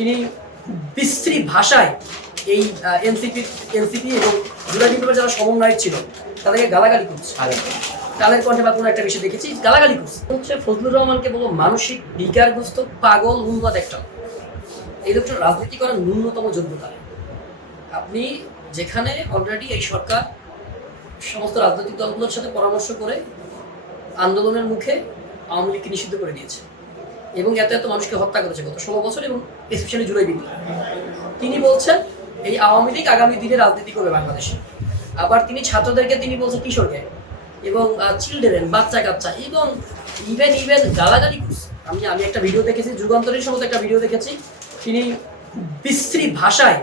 তিনি বিশ্রী ভাষায় এই এনসিপি এনসিপি এবং জুলাই বিপ্লবের যারা সমন্বয়ক ছিল তাদেরকে গালাগালি করছে। তাদের কণ্ঠে বা কোনো একটা বিষয় দেখেছি গালাগালি করছে। হচ্ছে ফজলুর রহমানকে বলব মানসিক বিকারগ্রস্ত পাগল উন্মাদ একটা এই লোকটার রাজনীতি করার ন্যূনতম যোগ্যতা। আপনি যেখানে অলরেডি এই সরকার সমস্ত রাজনৈতিক দলগুলোর সাথে পরামর্শ করে আন্দোলনের মুখে আওয়ামী লীগকে নিষিদ্ধ করে দিয়েছে। এবং এত এত মানুষকে হত্যা করেছে গত ষোলো বছর এবং স্পেশালি জুলাই বিপ্লব। তিনি বলছেন এই আওয়ামী লীগ আগামী দিনে রাজনীতি করবে বাংলাদেশে। আবার তিনি ছাত্রদেরকে তিনি বলছেন কিশোরকে এবং চিলড্রেন বাচ্চা কাচ্চা এবং ইভেন ইভেন গালাগালি আমি আমি একটা ভিডিও দেখেছি যুগান্তরের সময় একটা ভিডিও দেখেছি। তিনি বিশ্রী ভাষায়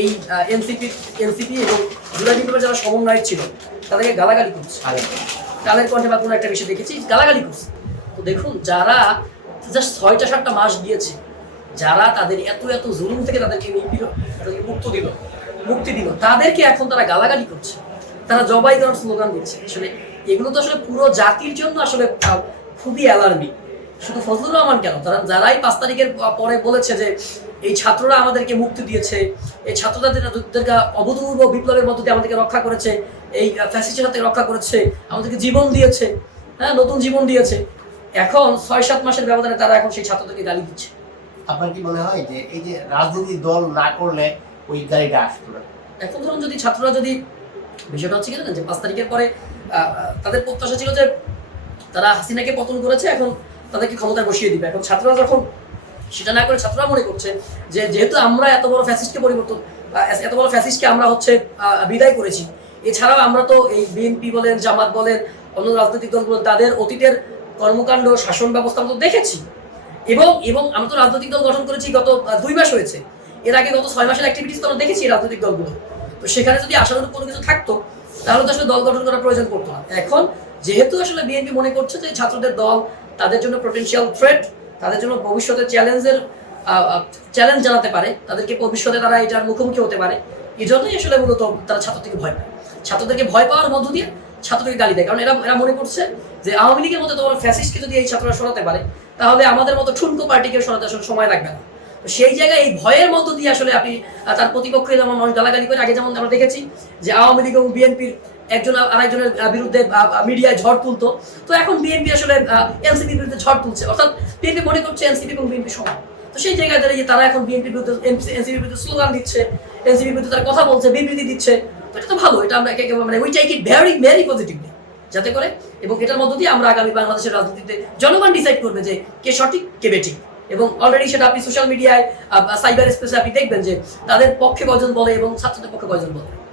এই এনসিপি এনসিপি এবং জুলাই বিপ্লবের যারা সমন্বয়ক ছিল তাদেরকে গালাগালি করছে। কালের কণ্ঠে বা কোনো একটা বিষয় দেখেছি গালাগালি করছে। তো দেখুন যারা জাস্ট ছয়টা সাতটা মাস দিয়েছে যারা তাদের এত এত জুলুম থেকে তাদেরকে নিপীড়ন তাদেরকে মুক্ত দিল, মুক্তি দিল। তাদেরকে এখন তারা গালাগালি করছে, তারা জবাই করার স্লোগান দিচ্ছে। আসলে এগুলো তো আসলে পুরো জাতির জন্য আসলে খুবই অ্যালার্মিং শুধু ফজলুর রহমান কেন? তারা যারাই পাঁচ তারিখের পরে বলেছে যে, এই ছাত্ররা আমাদেরকে মুক্তি দিয়েছে, এই ছাত্ররা যাদেরকে অভূতপূর্ব বিপ্লবের মধ্য দিয়ে আমাদেরকে রক্ষা করেছে, এই ফ্যাসিস্টের হাতে রক্ষা করেছে, আমাদেরকে জীবন দিয়েছে হ্যাঁ নতুন জীবন দিয়েছে। এখন ছয় সাত মাসের ব্যবধানে তারা এখন সেই ছাত্রদেরকে গালি দিচ্ছে। আপনার কি মনে হয় যে এই যে রাজনীতি দল না করলে ওই গাড়িটা আসতো না? এখন ধরুন যদি ছাত্ররা যদি বিষয়টা হচ্ছে কি জানেন যে পাঁচ তারিখের পরে তাদের প্রত্যাশা ছিল যে তারা হাসিনাকে পতন করেছে এখন তাদেরকে ক্ষমতায় বসিয়ে দিবে। এখন ছাত্ররা যখন সেটা না করে ছাত্ররা মনে করছে যে যেহেতু আমরা এত বড় ফ্যাসিস্টকে পরিবর্তন এত বড় ফ্যাসিস্টকে আমরা হচ্ছে বিদায় করেছি এছাড়াও আমরা তো এই বিএনপি বলেন জামাত বলেন অন্য রাজনৈতিক দল বলেন তাদের অতীতের কর্মকাণ্ড, শাসন ব্যবস্থা আমরা তো দেখেছি। এবং এবং আমরা তো রাজনৈতিক দল গঠন করেছি গত দুই মাস হয়েছে। এর আগে গত ছয় মাসের অ্যাক্টিভিটিস তো আমরা দেখেছি রাজনৈতিক দলগুলো। তো সেখানে যদি আশানুরূপ কোনো কিছু থাকতো, তাহলে তো আসলে দল গঠন করার প্রয়োজন পড়তো না। এখন যেহেতু আসলে বিএনপি মনে করছে যে ছাত্রদের দল, তাদের জন্য পটেনশিয়াল থ্রেট তাদের জন্য ভবিষ্যতে চ্যালেঞ্জের চ্যালেঞ্জ জানাতে পারে। তাদেরকে ভবিষ্যতে তারা এটার মুখোমুখি হতে পারে। এই জন্যই আসলে মূলত তারা ছাত্রদেরকে ভয় পায়। ছাত্রদেরকে ভয় পাওয়ার মধ্য দিয়ে ছাত্রদেরকে গালি দেয়। কারণ এরা এরা মনে করছে যে আওয়ামী লীগের মতো তোমার ফ্যাসিস্টকে যদি এই ছাত্ররা সরাতে পারে, তাহলে আমাদের মতো ঠুনকো পার্টিকে সরাতে আসলে সময় লাগবে না। সেই জায়গায় এই ভয়ের মধ্য দিয়ে আসলে আপনি তার প্রতিপক্ষে যেমন মানুষ গালাগালি করে, আগে যেমন আমরা দেখেছি যে আওয়ামী লীগ এবং বিএনপির একজন আরেকজনের বিরুদ্ধে মিডিয়ায় ঝড় তুলতো। তো এখন বিএনপি আসলে এনসিপির বিরুদ্ধে ঝড় তুলছে। অর্থাৎ বিএনপি মনে করছে এনসিপি এবং বিএনপি সমান। তো সেই জায়গায় দাঁড়িয়ে তারা এখন বিএনপির বিরুদ্ধে এনসিপির বিরুদ্ধে স্লোগান দিচ্ছে, এনসিপির বিরুদ্ধে তারা কথা বলছে, বিবৃতি দিচ্ছে। এটা তো ভালো, এটা আমরা মানে we take it very very positively যাতে করে, এবং এটার মধ্য দিয়ে আমরা আগামী বাংলাদেশের রাজনীতিতে জনগণ ডিসাইড করবে যে কে সঠিক, কে বেঠিক, এবং অলরেডি সেটা আপনি সোশ্যাল মিডিয়ায় সাইবার স্পেসে আপনি দেখবেন যে তাদের পক্ষে কয়জন বলে এবং ছাত্রদের পক্ষে কয়জন বলে।